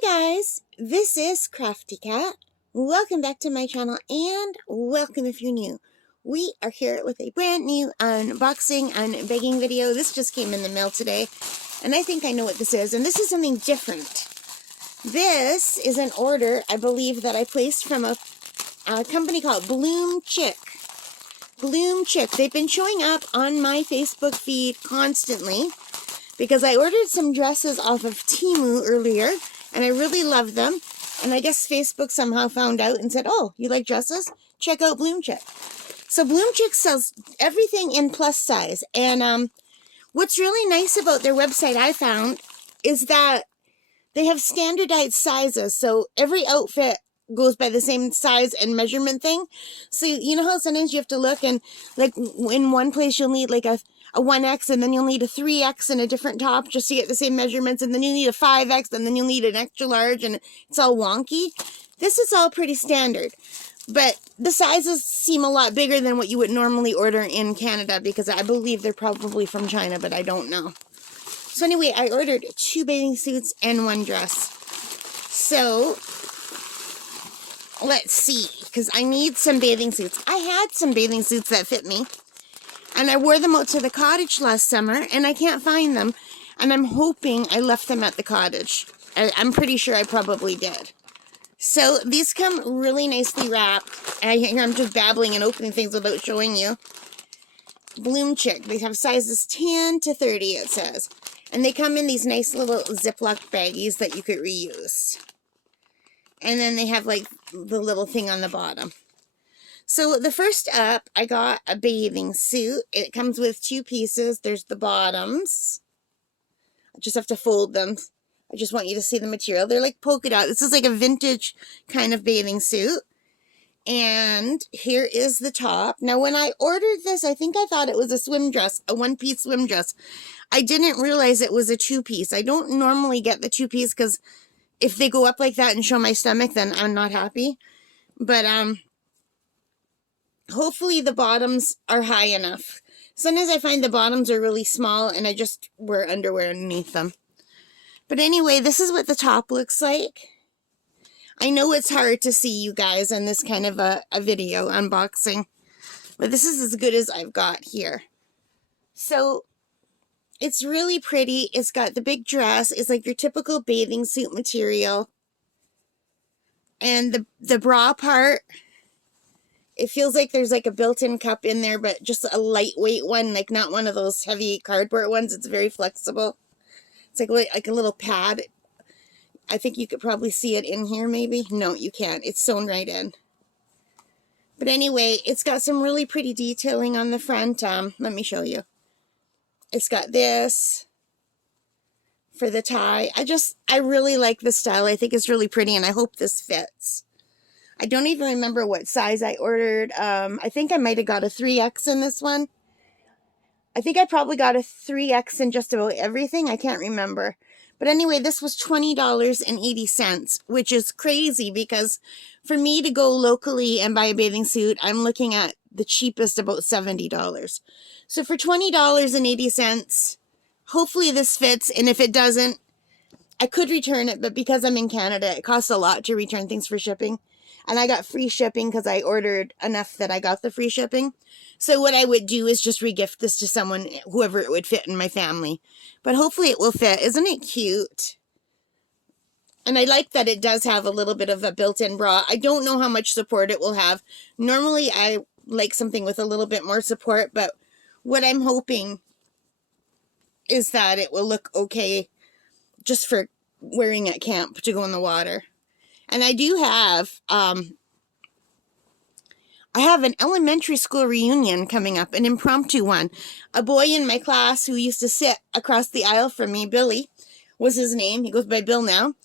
Hi guys, this is Crafty Cat. Welcome back to my channel and welcome if you're new. We are here with a brand new unboxing and begging video. This just came in the mail today and I think I know what this is, and this is something different. This is an order, I believe, that I placed from a company called Bloom Chic. Bloom Chic. They've been showing up on my Facebook feed constantly because I ordered some dresses off of Temu earlier and I really love them. And I guess Facebook somehow found out and said, oh, you like dresses? Check out Bloom Chic. So Bloom Chic sells everything in plus size. And what's really nice about their website, I found, is that they have standardized sizes. So every outfit goes by the same size and measurement thing. So you know how sometimes you have to look and, like, in one place you'll need like a 1X and then you'll need a 3X in a different top just to get the same measurements, and then you need a 5X and then you'll need an extra large, and it's all wonky. This is all pretty standard, but the sizes seem a lot bigger than what you would normally order in Canada because I believe they're probably from China, but I don't know. So anyway, I ordered 2 bathing suits and 1 dress. So let's see, because I need some bathing suits. I had some bathing suits that fit me, and I wore them out to the cottage last summer, and I can't find them. And I'm hoping I left them at the cottage. I'm pretty sure I probably did. So these come really nicely wrapped. I'm just babbling and opening things without showing you. Bloom Chic. They have sizes 10 to 30, it says. And they come in these nice little Ziploc baggies that you could reuse. And then they have, like, the little thing on the bottom. So the first up, I got a bathing suit. It comes with 2 pieces. There's the bottoms. I just have to fold them. I just want you to see the material. They're like polka dot. This is like a vintage kind of bathing suit. And here is the top. Now, when I ordered this, I think I thought it was a swim dress, a 1-piece swim dress. I didn't realize it was a 2-piece. I don't normally get the 2-piece because if they go up like that and show my stomach, then I'm not happy. But, hopefully the bottoms are high enough. Sometimes I find the bottoms are really small and I just wear underwear underneath them. But anyway, this is what the top looks like. I know it's hard to see, you guys, in this kind of a video unboxing, but this is as good as I've got here. So it's really pretty. It's got the big dress. It's like your typical bathing suit material. And the bra part, it feels like there's like a built-in cup in there, but just a lightweight one, like not one of those heavy cardboard ones. It's very flexible. It's like a little pad. I think you could probably see it in here, maybe. No, you can't. It's sewn right in. But anyway, it's got some really pretty detailing on the front. Let me show you. It's got this for the tie. I really like this style. I think it's really pretty, and I hope this fits. I don't even remember what size I ordered. I think I might have got a 3X in this one. I think I probably got a 3X in just about everything. I can't remember. But anyway, this was $20.80, which is crazy because for me to go locally and buy a bathing suit, I'm looking at the cheapest, about $70. So for $20.80, hopefully this fits. And if it doesn't, I could return it. But because I'm in Canada, it costs a lot to return things for shipping. And I got free shipping because I ordered enough that I got the free shipping. So what I would do is just regift this to someone, whoever it would fit in my family. But hopefully it will fit. Isn't it cute? And I like that it does have a little bit of a built-in bra. I don't know how much support it will have. Normally I like something with a little bit more support, but what I'm hoping is that it will look okay just for wearing at camp to go in the water. And I do have, I have an elementary school reunion coming up, an impromptu one. A boy in my class who used to sit across the aisle from me, Billy was his name. He goes by Bill now.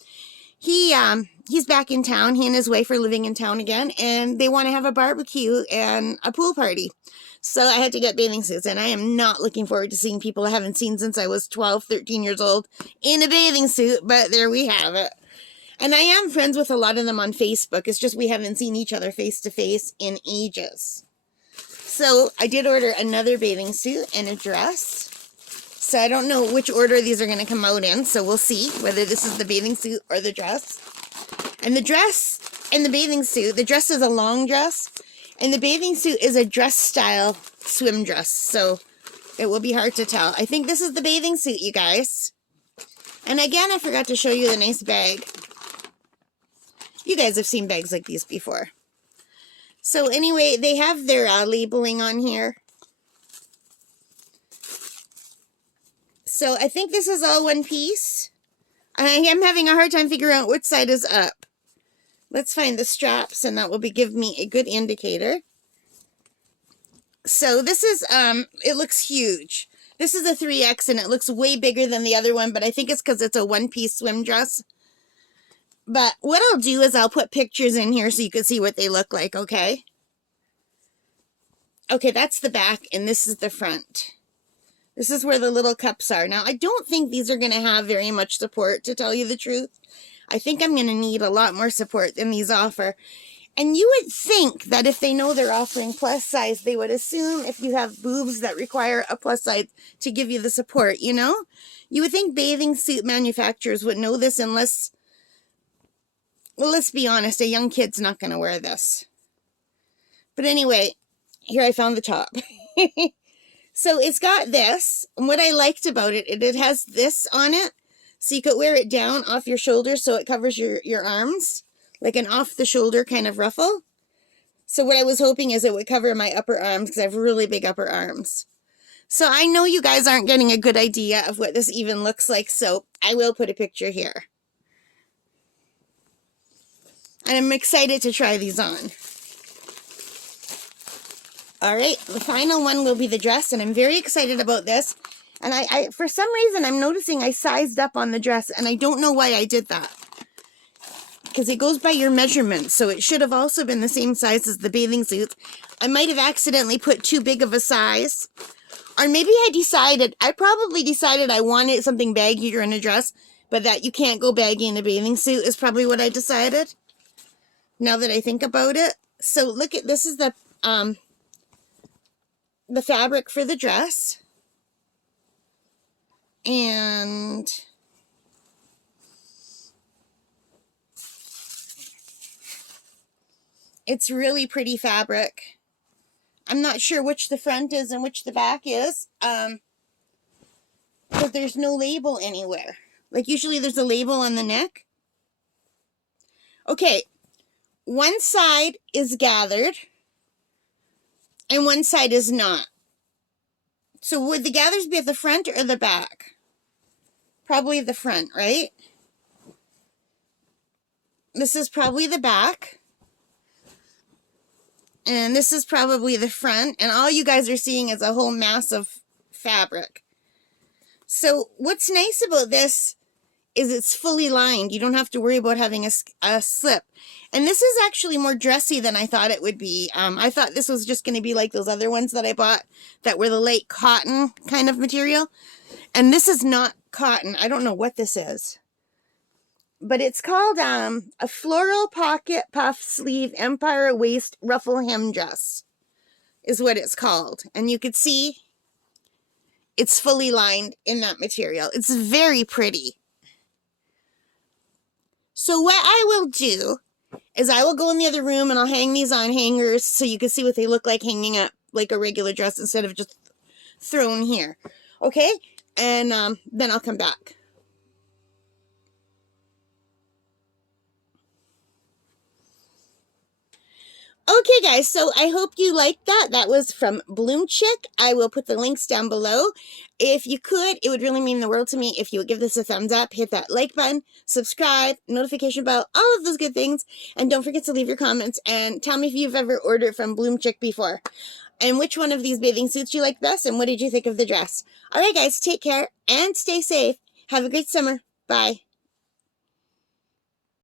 He's back in town. He and his wife are living in town again, and they want to have a barbecue and a pool party. So I had to get bathing suits, and I am not looking forward to seeing people I haven't seen since I was 12, 13 years old in a bathing suit, but there we have it. And I am friends with a lot of them on Facebook. It's just we haven't seen each other face to face in ages. So I did order another bathing suit and a dress. So I don't know which order these are going to come out in, so we'll see whether this is the bathing suit or the dress. And the dress and the bathing suit, the dress is a long dress, and the bathing suit is a dress-style swim dress, so it will be hard to tell. I think this is the bathing suit, you guys. And again, I forgot to show you the nice bag. You guys have seen bags like these before. So anyway, they have their labeling on here. So I think this is all one piece. I am having a hard time figuring out which side is up. Let's find the straps, and that will give me a good indicator. So this is, it looks huge. This is a 3X, and it looks way bigger than the other one, but I think it's because it's a one-piece swim dress. But what I'll do is I'll put pictures in here so you can see what they look like, okay? Okay, that's the back, and this is the front. This is where the little cups are. Now, I don't think these are going to have very much support, to tell you the truth. I think I'm going to need a lot more support than these offer. And you would think that if they know they're offering plus size, they would assume if you have boobs that require a plus size to give you the support, you know? You would think bathing suit manufacturers would know this unless, well, let's be honest, a young kid's not going to wear this. But anyway, here I found the top. So it's got this, and what I liked about it, it has this on it, so you could wear it down off your shoulders so it covers your arms, like an off-the-shoulder kind of ruffle. So what I was hoping is it would cover my upper arms, because I have really big upper arms. So I know you guys aren't getting a good idea of what this even looks like, so I will put a picture here. And I'm excited to try these on. All right, the final one will be the dress, and I'm very excited about this. And I for some reason, I'm noticing I sized up on the dress, and I don't know why I did that. Because it goes by your measurements, so it should have also been the same size as the bathing suits. I might have accidentally put too big of a size. Or maybe I probably decided I wanted something baggier in a dress, but that you can't go baggy in a bathing suit is probably what I decided. Now that I think about it. So look at, this is the fabric for the dress, and it's really pretty fabric. I'm not sure which the front is and which the back is, but there's no label anywhere. Like usually there's a label on the neck. Okay, one side is gathered and one side is not. So would the gathers be at the front or the back? Probably the front, right? This is probably the back. And this is probably the front. And all you guys are seeing is a whole mass of fabric. So what's nice about this is it's fully lined. You don't have to worry about having a slip. And this is actually more dressy than I thought it would be. I thought this was just going to be like those other ones that I bought that were the light cotton kind of material. And this is not cotton. I don't know what this is. But it's called a floral pocket puff sleeve empire waist ruffle hem dress is what it's called. And you could see it's fully lined in that material. It's very pretty. So what I will do is I will go in the other room and I'll hang these on hangers so you can see what they look like hanging up like a regular dress instead of just thrown here. Okay? And then I'll come back. Okay, guys, so I hope you liked that. That was from Bloom Chic. I will put the links down below. If you could, it would really mean the world to me if you would give this a thumbs up, hit that like button, subscribe, notification bell, all of those good things. And don't forget to leave your comments and tell me if you've ever ordered from Bloom Chic before. And which one of these bathing suits you like best, and what did you think of the dress? All right, guys, take care and stay safe. Have a great summer. Bye.